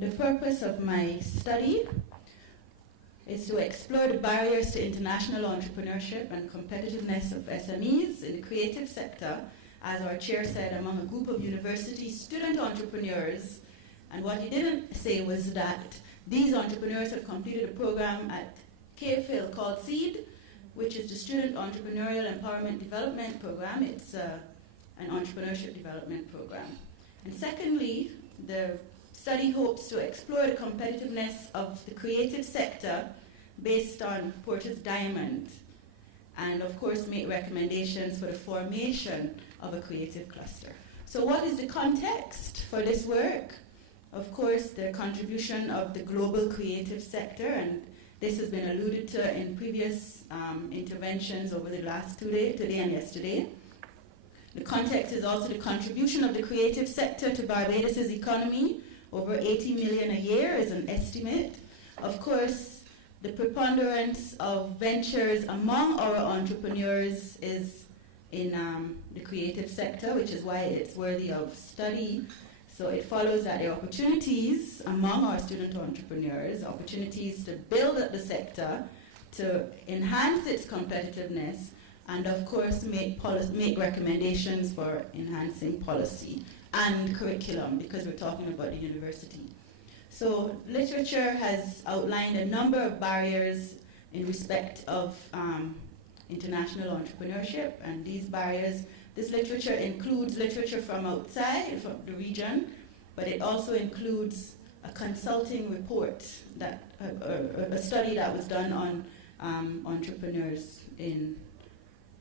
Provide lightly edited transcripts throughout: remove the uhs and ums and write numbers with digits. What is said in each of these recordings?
The purpose of my study is to explore the barriers to international entrepreneurship and competitiveness of SMEs in the creative sector, as our chair said, among a group of university student entrepreneurs. And what he didn't say was that these entrepreneurs have completed a program at KFIL called SEED, which is the Student Entrepreneurial Empowerment Development Program. It's an entrepreneurship development program. And secondly, the study hopes to explore the competitiveness of the creative sector based on Porter's Diamond, and of course make recommendations for the formation of a creative cluster. So what is the context for this work? Of course, the contribution of the global creative sector, and this has been alluded to in previous interventions over the last today and yesterday. The context is also the contribution of the creative sector to Barbados' economy. Over 80 million a year is an estimate. Of course, the preponderance of ventures among our entrepreneurs is in the creative sector, which is why it's worthy of study. So it follows that there are opportunities among our student entrepreneurs, opportunities to build up the sector, to enhance its competitiveness, and of course make recommendations for enhancing policy and curriculum, because we're talking about the university. So literature has outlined a number of barriers in respect of international entrepreneurship, and these barriers, this literature includes literature from outside, from the region, but it also includes a consulting report, that a study that was done on entrepreneurs in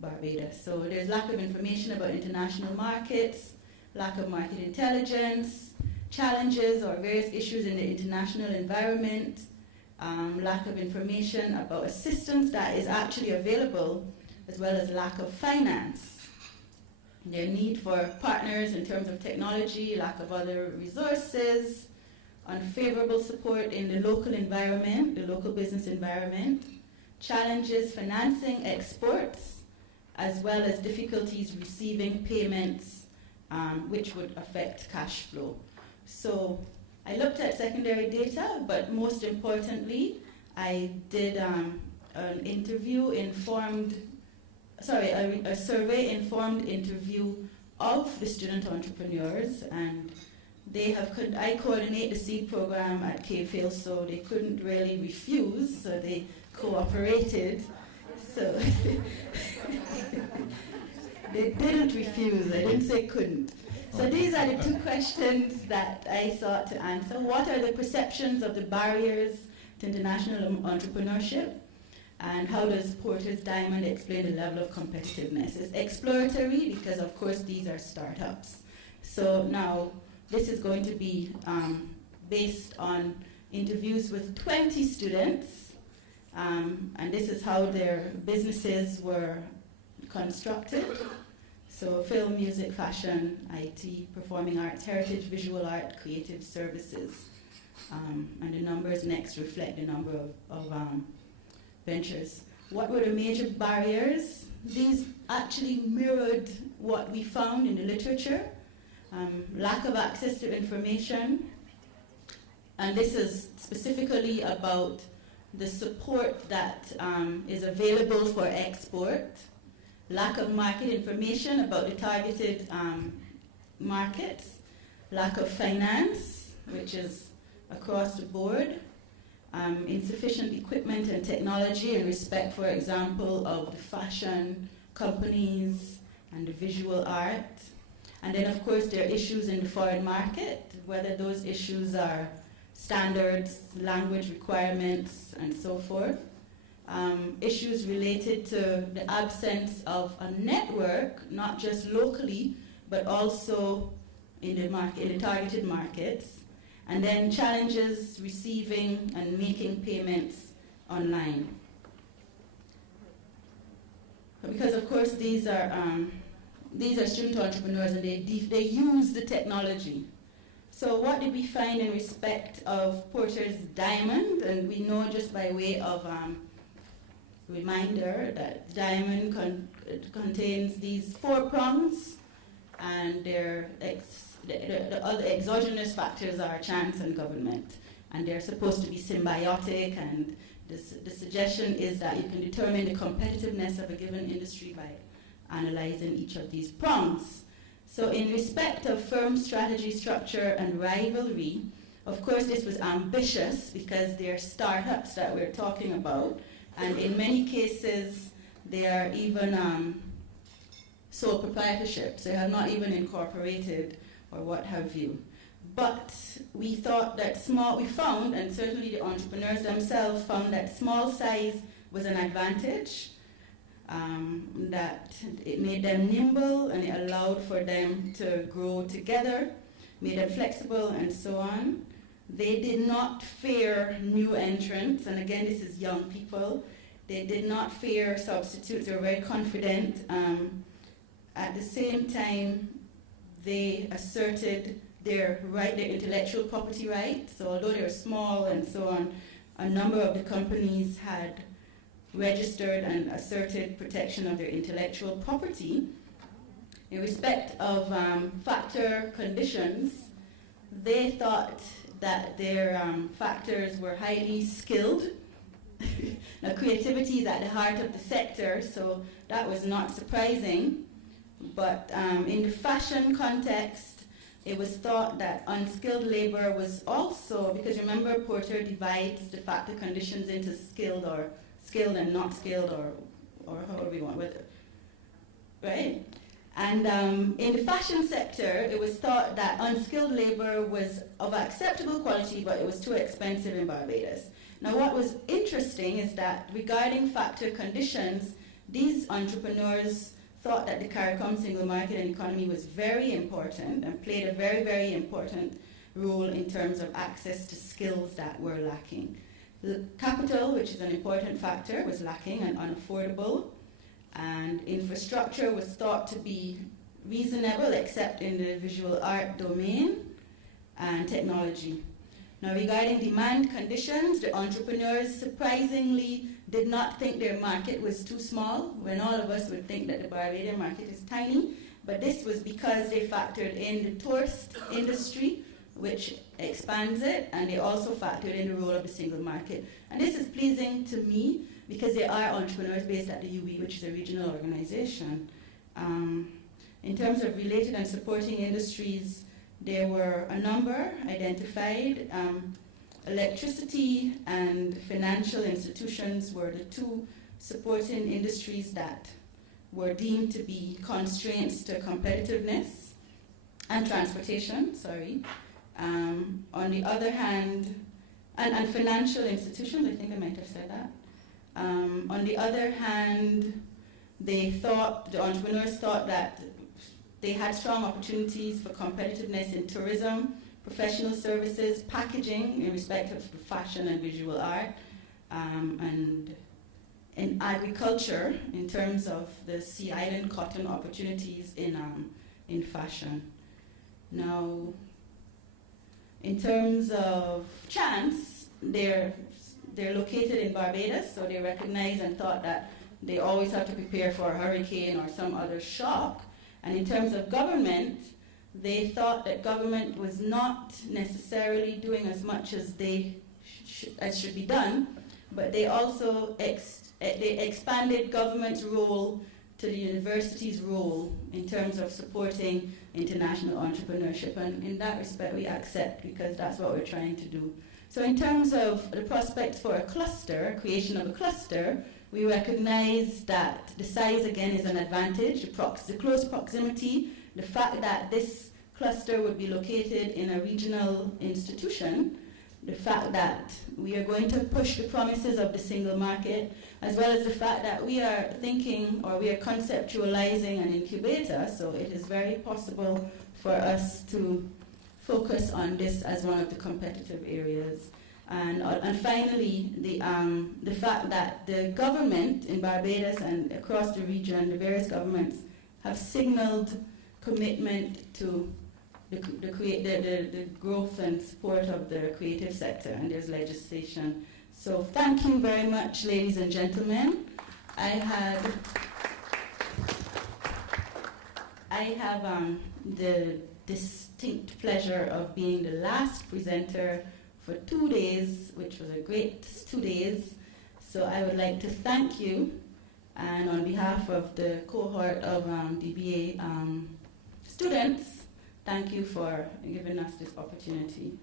Barbados. So there's lack of information about international markets, lack of market intelligence, challenges or various issues in the international environment, lack of information about assistance that is actually available, as well as lack of finance. Their need for partners in terms of technology, lack of other resources, unfavorable support in the local environment, the local business environment, challenges financing exports, as well as difficulties receiving payments, which would affect cash flow. So I looked at secondary data, but most importantly, I did an a survey-informed interview of the student entrepreneurs, and I coordinate the SEED program at KFIL, so they couldn't really refuse, so they cooperated. So they didn't refuse, I didn't say couldn't. So these are the two questions that I sought to answer. What are the perceptions of the barriers to international entrepreneurship? And how does Porter's Diamond explain the level of competitiveness? It's exploratory because, of course, these are startups. So now this is going to be based on interviews with 20 students, and this is how their businesses were constructed. So film, music, fashion, IT, performing arts, heritage, visual art, creative services. And the numbers next reflect the number of ventures. What were the major barriers? These actually mirrored what we found in the literature. Lack of access to information. And this is specifically about the support that is available for export. Lack of market information about the targeted markets. Lack of finance, which is across the board. Insufficient equipment and technology in respect, for example, of the fashion companies and the visual art. And then, of course, there are issues in the foreign market, whether those issues are standards, language requirements, and so forth. Issues related to the absence of a network, not just locally, but also in the targeted markets. And then challenges receiving and making payments online. Because of course these are student entrepreneurs, and they use the technology. So what did we find in respect of Porter's Diamond? And we know, just by way of reminder, that Diamond contains these 4 prongs, and the other exogenous factors are chance and government, and they're supposed to be symbiotic, and the suggestion is that you can determine the competitiveness of a given industry by analyzing each of these prongs. So in respect of firm strategy, structure, and rivalry, of course this was ambitious because they're startups that we're talking about, and in many cases they are even sole proprietorships. They have not even incorporated or what have you. But we thought that we found, and certainly the entrepreneurs themselves found, that small size was an advantage, that it made them nimble and it allowed for them to grow together, made them flexible and so on. They did not fear new entrants, and again this is young people. They did not fear substitutes, they were very confident. At the same time, they asserted their intellectual property rights. So although they were small and so on, a number of the companies had registered and asserted protection of their intellectual property. In respect of factor conditions, they thought that their factors were highly skilled. Now, creativity is at the heart of the sector, so that was not surprising. But in the fashion context, it was thought that unskilled labor was also, because remember Porter divides the factor conditions into skilled and not skilled, or however we want with it, right? And in the fashion sector, it was thought that unskilled labor was of acceptable quality, but it was too expensive in Barbados. Now, what was interesting is that regarding factor conditions, these entrepreneurs thought that the CARICOM single market and economy was very important and played a very, very important role in terms of access to skills that were lacking. The capital, which is an important factor, was lacking and unaffordable, and infrastructure was thought to be reasonable except in the visual art domain and technology. Now, regarding demand conditions, the entrepreneurs surprisingly did not think their market was too small, when all of us would think that the Barbadian market is tiny, but this was because they factored in the tourist industry, which expands it, and they also factored in the role of the single market. And this is pleasing to me because they are entrepreneurs based at the UE, which is a regional organization. In terms of related and supporting industries, there were a number identified. Electricity and financial institutions were the two supporting industries that were deemed to be constraints to competitiveness, and transportation, on the other hand, and financial institutions, I think I might have said that. On the other hand, the entrepreneurs thought that they had strong opportunities for competitiveness in tourism, professional services, packaging in respect of fashion and visual art, and in agriculture in terms of the Sea Island cotton opportunities in fashion. Now, in terms of chance, they're located in Barbados, so they recognized and thought that they always have to prepare for a hurricane or some other shock. And in terms of government, they thought that government was not necessarily doing as much as as should be done, but they also they expanded government's role to the university's role in terms of supporting international entrepreneurship. And in that respect, we accept, because that's what we're trying to do. So in terms of the prospects for a cluster, creation of a cluster, we recognize that the size, again, is an advantage, the close proximity, the fact that this cluster would be located in a regional institution, the fact that we are going to push the promises of the single market, as well as the fact that we are thinking, or we are conceptualizing an incubator, so it is very possible for us to focus on this as one of the competitive areas. And finally, the fact that the government in Barbados and across the region, the various governments, have signaled commitment to the growth and support of the creative sector, and there's legislation. So thank you very much, ladies and gentlemen. I have the distinct pleasure of being the last presenter for 2 days, which was a great 2 days. So I would like to thank you, and on behalf of the cohort of DBA students, thank you for giving us this opportunity.